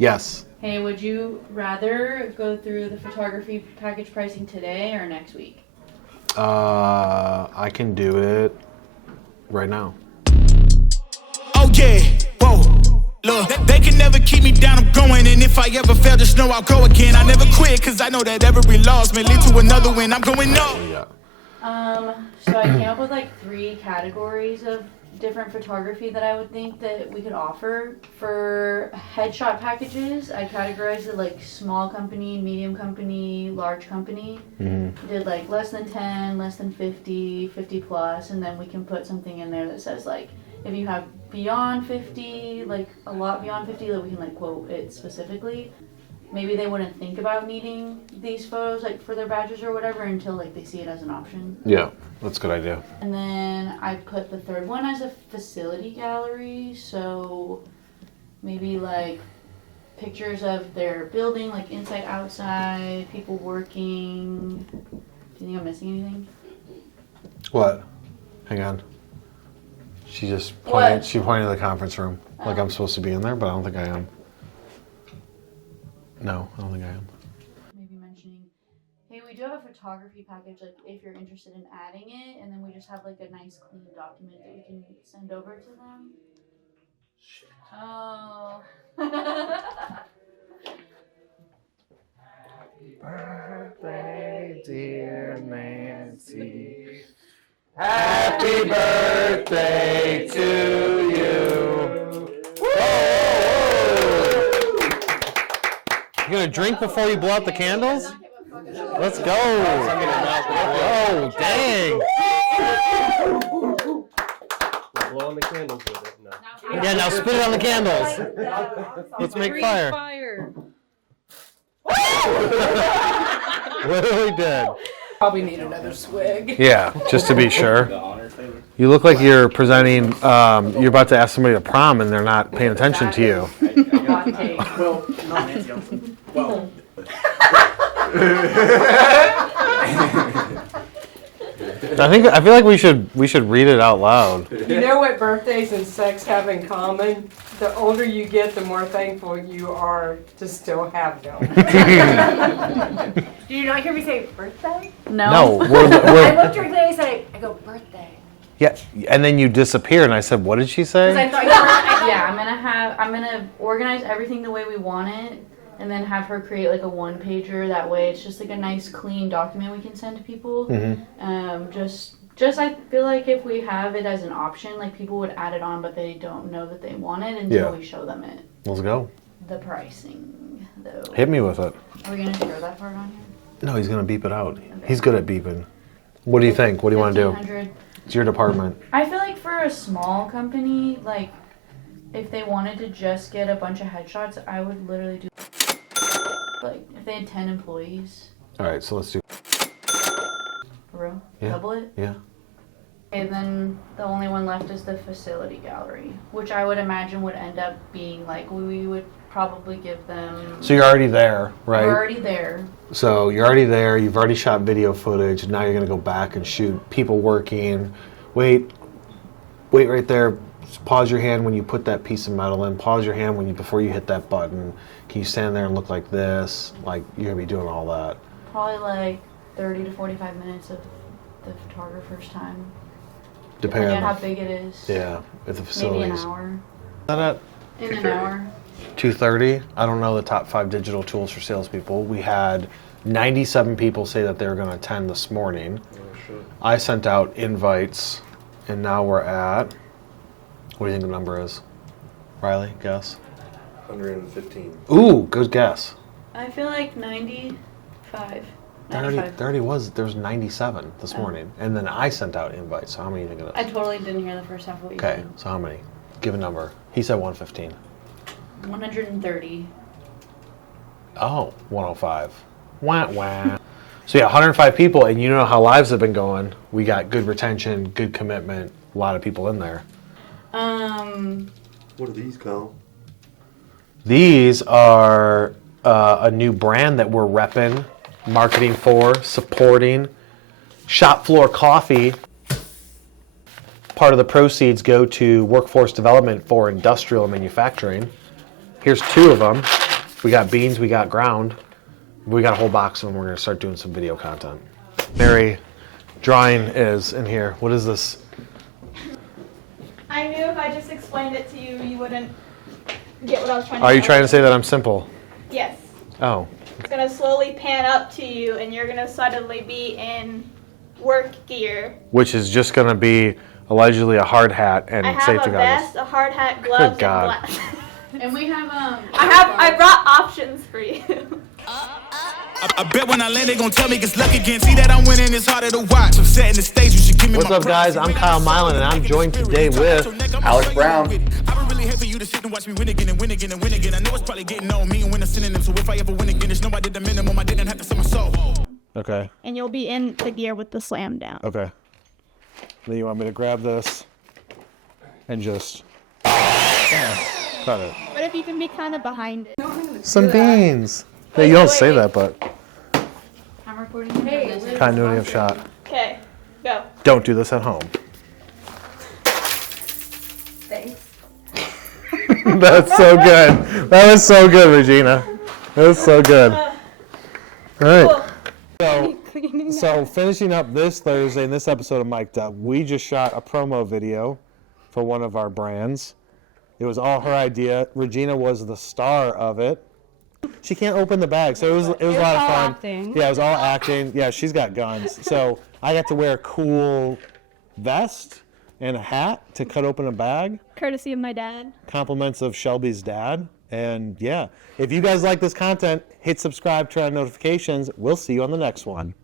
Yes. Hey, would you rather go through the photography package pricing today or next week? I can do it right now. Oh yeah, whoa, look, they can never keep me down, I'm going, and if I ever fail, just know I'll go again. I never quit, cause I know that every loss may lead to another win. I'm going up. Yeah. So I came up with like 3 categories of different photography that I would think that we could offer. For headshot packages, I categorized it like small company, medium company, large company. Did like less than 10, less than 50, 50 plus, and then we can put something in there that says like, if you have beyond 50, like a lot beyond 50, that we can like quote it specifically. Maybe they wouldn't think about needing these photos like for their badges or whatever until like they see it as an option. Yeah, that's a good idea. And then I put the third one as a facility gallery, so maybe like pictures of their building, like inside, outside, people working. Do you think I'm missing anything? What? Hang on. She just pointed. What? She pointed to the conference room, like I'm supposed to be in there, but I don't think I am. No, I don't think I am. Maybe mentioning, hey, we do have a photography package, like if you're interested in adding it, and then we just have like a nice clean document that we can send over to them. Oh. Birthday, dear Nancy. Happy birthday to you. You gonna drink before you blow out the candles? Let's go. Oh, dang. Blow on the candles with it. No. Yeah, now spit it on the candles. Let's make fire. Literally dead. Probably need another swig. Yeah, just to be sure. You look like you're presenting, you're about to ask somebody to prom and they're not paying attention to you. Hot take. Well, not Nancy Johnson. Well. I feel like we should read it out loud. You know what birthdays and sex have in common? The older you get, the more thankful you are to still have them. Did you not hear me say birthday? No, I we're looked her today and said, I go, birthday. yeah, and then you disappeared and I said, what did she Because I say? thought you were, Yeah, I'm gonna organize everything the way we want it, and then have her create like a one-pager. That way, it's just like a nice, clean document we can send to people. Just I feel like if we have it as an option, like people would add it on, but they don't know that they want it until we show them it. Let's go. The pricing, though. Hit me with it. Are we gonna share that part on here? No, he's gonna beep it out. He's good at beeping. What do you think? What do you want to do? 1,500. It's your department. I feel like for a small company, like if they wanted to just get a bunch of headshots, I would literally do like if they had 10 employees. All right, so let's do. For real? Yeah. Double it? Yeah. And then the only one left is the facility gallery, which I would imagine would end up being like we would probably give them. So you're already there, right? We're already there. So you're already there. You've already shot video footage. Now you're gonna go back and shoot people working. Wait right there. Just pause your hand when you put that piece of metal in. Pause your hand before you hit that button. Can you stand there and look like this? Like you're gonna be doing all that. Probably like 30 to 45 minutes of the photographer's time. Depending on on how big it is. Yeah, at the facilities. Maybe an hour. Is that at In an hour. 2:30? I don't know the top 5 digital tools for salespeople. We had 97 people say that they were going to attend this morning. Oh, shit. I sent out invites, and now we're at. What do you think the number is? Riley, guess. 115. Ooh, good guess. I feel like 95. There was 97 this morning. And then I sent out invites. So how many do you think it I is? totally didn't hear the first half of what you Okay, said. so how many? Give a number. He said 115. 130. Oh, 105. Wah, wah. So yeah, 105 people, and you know how lives have been going. We got good retention, good commitment, a lot of people in there. What do these call? These are a new brand that we're repping, marketing for, supporting. Shop Floor Coffee. Part of the proceeds go to workforce development for industrial manufacturing. Here's 2 of them. We got beans, we got ground. We got a whole box of them. We're going to start doing some video content. Mary, drawing is in here. What is this? I knew if I just explained it to you, you wouldn't get what I was trying to Are you say. trying to say that I'm simple? Yes. Oh. It's going to slowly pan up to you, and you're going to suddenly be in work gear. Which is just going to be allegedly a hard hat and I have safety a goggles. vest, a hard hat, gloves, and God. glasses. And we have I brought options for you. I bet when I land, they gon' tell me it's luck again. See that I'm winning, it's harder to watch. I'm setting the stage, you should give me What's my up, guys? I'm Kyle Milan, and I'm joined today with Alex Brown. I would really hate for you to sit and watch me win again and win again and win again. I know it's probably getting on me and when I'm sending them. So if I ever win again, it's no, I did the minimum. I didn't have to sell my soul. Okay. And you'll be in the gear with the slam down. Okay. Then you want me to grab this and just cut it. What if you can be kind of behind it? Some beans. Yeah, you don't say that, but I'm recording. Hey, continuity of shot. Okay, go. Don't do this at home. Thanks. That's so good. That was so good, Regina. That was so good. All right. So finishing up this Thursday in this episode of Mic'd Up, we just shot a promo video for one of our brands. It was all her idea. Regina was the star of it. She can't open the bag, so it was a lot of fun. acting. Yeah, it was all acting. Yeah, she's got guns. So I got to wear a cool vest and a hat to cut open a bag. Courtesy of my dad. Compliments of Shelby's dad. And yeah, if you guys like this content, hit subscribe, turn on notifications. We'll see you on the next one.